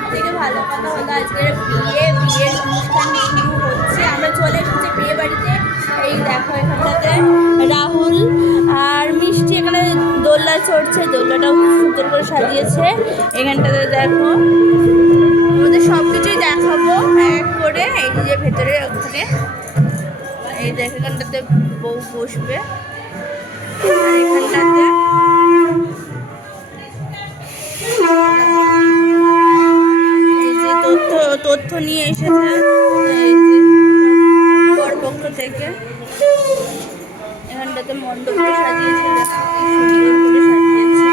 সবথেকে ভালো কথা হলো আজকে বিয়ের অনুষ্ঠান শুরু হচ্ছে। আমরা চলে এসেছি বিয়ে বাড়িতে। এই দেখো এখানটাতে রাহুল আর মিষ্টি এখানে দোলনা চড়ছে, দোলনাটাও খুব সুন্দর করে সাজিয়েছে। এখানটাতে দেখো আমাদের সব কিছুই দেখাবো এক করে। এই যে ভেতরে ওখানে এই দেখ এখানটাতে বউ বসবে, আর এখানটাতে এই যে তথ্য নিয়ে এসেছে এই যে বর পক্ষ থেকে। এখানটাতে মণ্ডপটা সাজিয়েছে, দেখো কি সুন্দর করে সাজিয়েছে।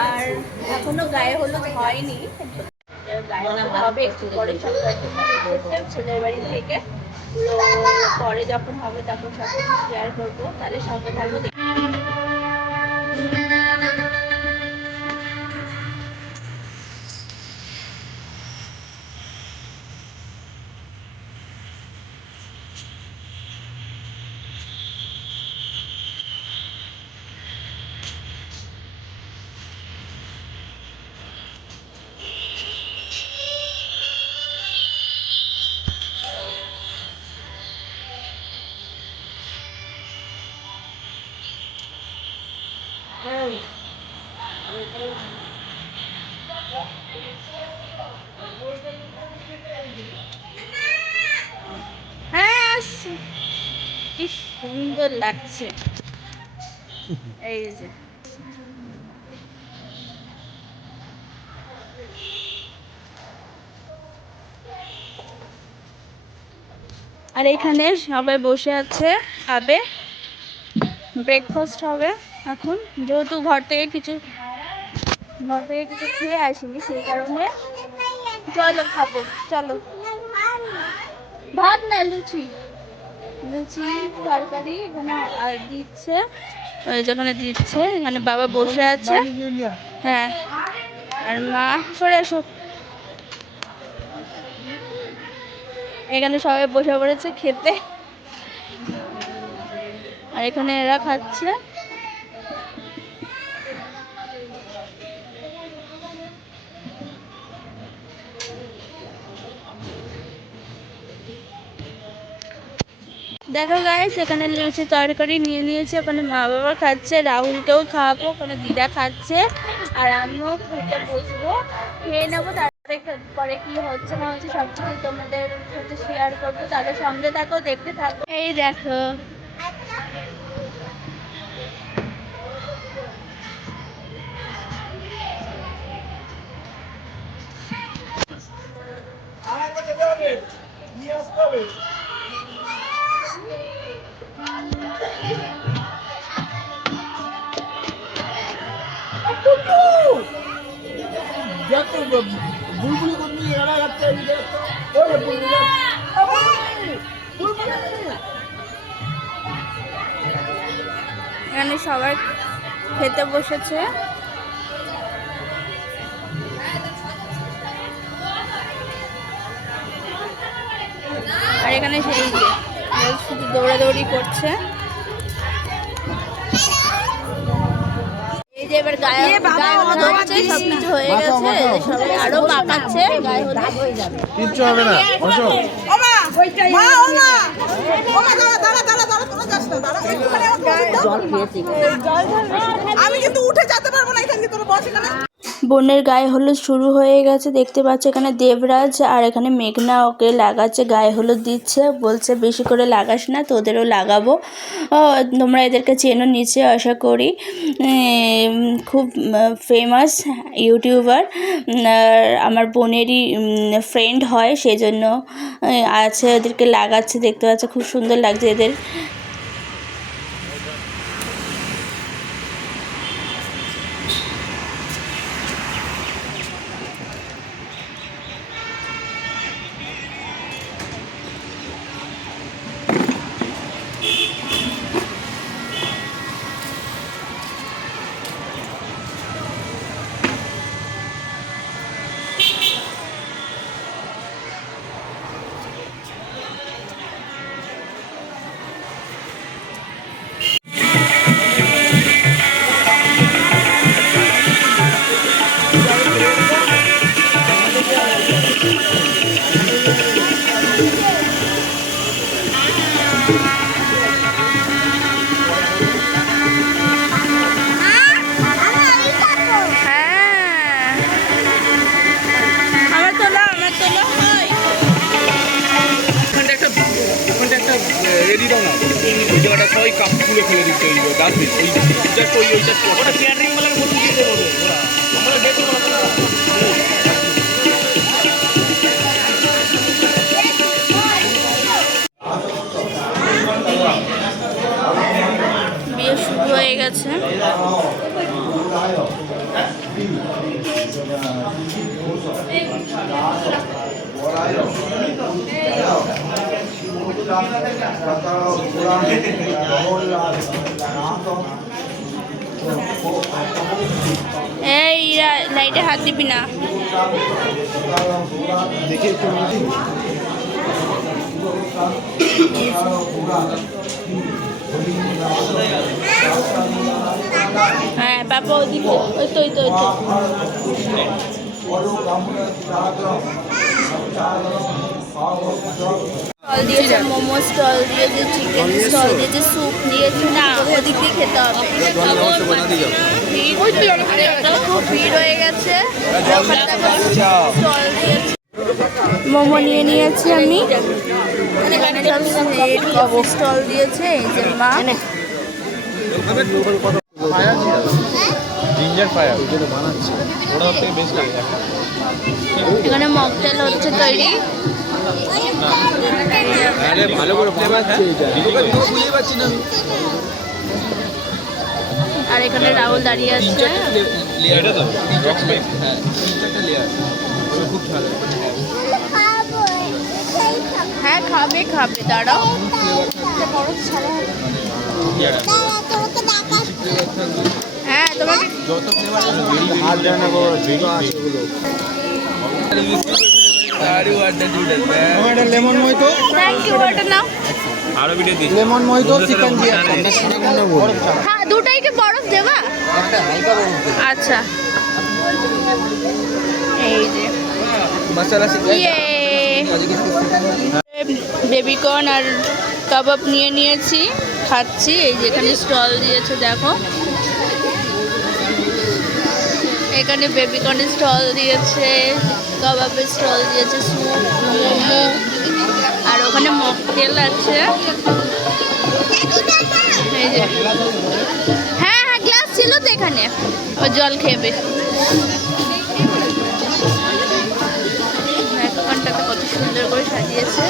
আর এখনো গায়ে হলুদ হয়নি, গায়ে হলুদ হবে একটু পরে। সব ছেলের বাড়ি থেকে, তো পরে যখন হবে তখন সব কিছু শেয়ার করবো। তাহলে সঙ্গে থাকবো। হ্যাঁ, কি সুন্দর লাগছে। এই যে আর এখানে সবাই বসে আছে, খাবে, ব্রেকফাস্ট হবে এখন। যেহেতু ঘর থেকে কিছু খেয়ে আসিনি, সেই কারণে চলো খাবো। চলো, ভাত না লুচি তরকারি এখানে আর দিচ্ছে, ওই যেখানে দিচ্ছে এখানে বাবা বসে আছে। হ্যাঁ, আর মা সরে এসো। এখানে সবাই বসে পড়েছে খেতে, আর এখানে এরা খাচ্ছে। দেখো গাইস, এখানে লুচি তরকারি নিয়ে নিয়েছে, ওখানে মা বাবা খাচ্ছে, রাহুলকেও খাওয়াবো, ওখানে দিদা খাচ্ছে, আর আমিও খেতে বসবো, খেয়ে নেবো। তারপরে পরে কি হচ্ছে না হচ্ছে সব কিছু তোমাদের সাথে শেয়ার করবো। তাদের সঙ্গে থাকো, দেখতে থাকো। এই দেখো এখানে সবাই খেতে বসেছে। আর এখানে সেই শুধু দৌড়াদৌড়ি করছে। এই যে এবার গায়ে হলুদ হচ্ছে, সবকিছু হয়ে গেছে, সবাই আরো মাখাচ্ছে। গায়ে হলুদ কিচ্ছু হবে না। আমি কিন্তু উঠে যেতে পারবো না, এখানে তোর বস এখানে। বোনের গায়ে হলুদ শুরু হয়ে গেছে, দেখতে পাচ্ছ। এখানে দেবরাজ আর এখানে মেঘনা ওকে লাগাচ্ছে, গায়ে হলুদ দিচ্ছে, বলছে বেশি করে লাগাস না, তোদেরও লাগাবো। তোমরা এদেরকে চেনো নিচে আশা করি, খুব ফেমাস ইউটিউবার, আমার বোনেরই ফ্রেন্ড হয়, সেই জন্য আছে, এদেরকে লাগাচ্ছে, দেখতে পাচ্ছ খুব সুন্দর লাগছে এদের। রেডি দাও না ওই জায়গাটা সবাই কাপ খুলে ফেলে দিচ্ছে ওই ডাস্টবিন ওই জাস্ট ওই ওটা ক্যাটারিং वाला বলে দিতে হবে ওরা আমরা দেখি বিয়ে শুরু হয়ে গেছে। এই লাইটে হাত দিবি না। হ্যাঁ বাবা ওদিকে ওই তো ওই তো ওই তো স্টল দিয়েছে, মোমো স্টল দিয়েছে, চিকেন স্টল দিয়েছে, স্যুপ দিয়েছে। না ওদিক দিয়ে খেতে হবে। খুব ভিড় হয়ে গেছে। স্টল দিয়েছে, মোমো নিয়ে নিয়েছি আমি। স্টল দিয়েছে এই যে মা। এখানে মকটেল হচ্ছে তৈরি। আর এখানে রাহুল দাঁড়িয়ে আছে। হ্যাঁ খাবে খাবে, দাঁড়াও। হ্যাঁ তোমাকে লেমন মহিতো, থ্যাংক ইউ। ওটা নাও। আরো ভিডিও দিই। লেমন মহিতো চিকেন দিয়ে হ্যাঁ দুটাই কি বরফ দেবা? আচ্ছা এই যে মশলা বেবিকর্ন আর কাবাব নিয়ে নিয়েছি, খাচ্ছি। এই যে এখানে স্টল দিয়েছে দেখো, এখানে বেবিকর্নের স্টল দিয়েছে, কাবাবের স্টল দিয়েছে, স্যুপ, মোমো, আর ওখানে মকটেল আছে। এই যে হ্যাঁ হ্যাঁ গ্লাস ছিল তো এখানে, ও জল খেবে। দোকানটাকে কত সুন্দর করে সাজিয়েছে।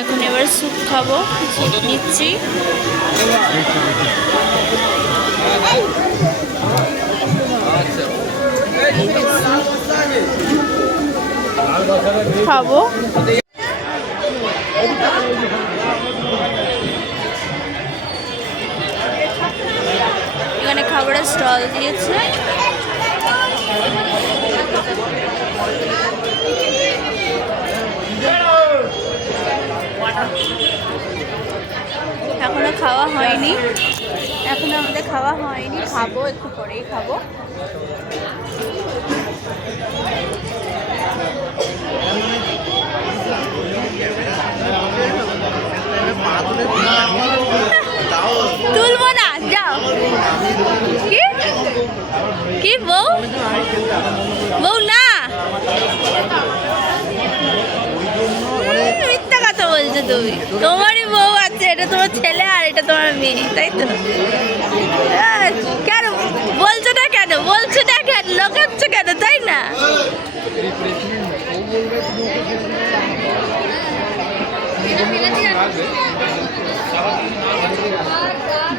এখন এবার স্যুপ খাবো, স্যুপ নিচ্ছি। খাবো এখানে খাবারের স্টল দিয়েছে। এখনো খাওয়া হয়নি, এখনো আমাদের খাওয়া হয়নি, খাবো একটু পরেই খাবো। তুলবো না, যাও। কি কি বউ বউ না, মিথ্যা কথা বলছো তুমি। তোমারই বউ আছে, এটা তোমার ছেলে আর এটা তোমার মেয়ে, তাই তো? কেন বলছো না, কেন বলছো না, কেন লোকাচ্ছ কেন, তাই না?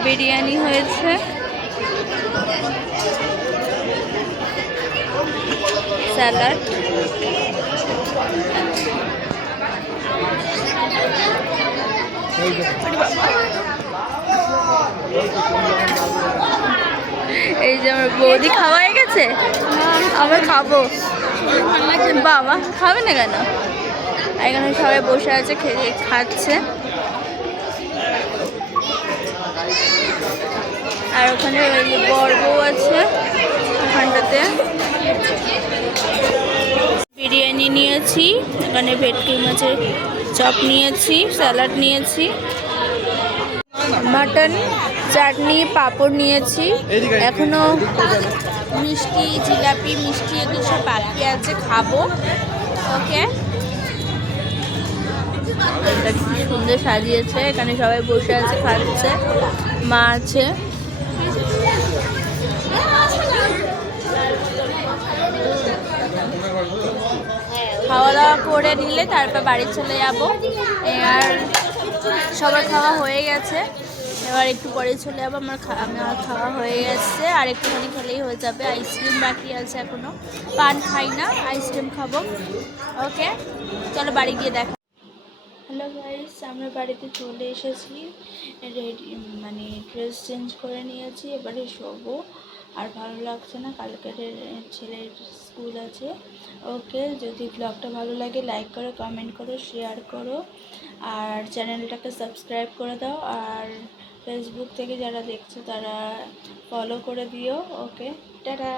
বিরিয়ানি হয়েছে। স্যালাড, এই যে আমার বৌদি খাওয়া হয়ে গেছে, আবার খাবো। বাবা খাবে না কেন? এখানে সবাই বসে আছে, খাচ্ছে। আর ওখানে বড় বউ আছে ওখানটাতে। বিরিয়ানি নিয়েছি, এখানে ভেটকি মাছের চপ নিয়েছি, স্যালাড নিয়েছি, মাটন, চাটনি, পাঁপড় নিয়েছি। এখনো মিষ্টি, জিলাপি, মিষ্টি এগুলো সব বাকি আছে, খাবো। ওকে, এটা কি সুন্দর সাজিয়েছে, এখানে সবাই বসে আছে, খাচ্ছে, মা আছে। খাওয়া দাওয়া করে নিলে তারপর বাড়ি চলে যাবো। আর সবার খাওয়া হয়ে গেছে, এবার একটু পরে চলে যাবো। আমার খাওয়া হয়ে গেছে, আর একটুখানি খেলেই হয়ে যাবে। আইসক্রিম বাকি আছে এখনো, পান খাই না, আইসক্রিম খাবো। ওকে, চলো বাড়ি গিয়ে দেখা। হ্যালো গাইস, আমরা বাড়িতে চলে এসেছি, রেডি মানে ড্রেস চেঞ্জ করে নিয়েছি, এবারে শোবো। আর ভালো লাগছে না, কালকের ছেলের স্কুল আছে। ওকে, যদি ব্লগটা ভালো লাগে লাইক করো, কমেন্ট করো, শেয়ার করো, আর চ্যানেলটাকে সাবস্ক্রাইব করে দাও। আর ফেসবুক থেকে যারা দেখছো তারা ফলো করে দিও। ওকে, টাটা।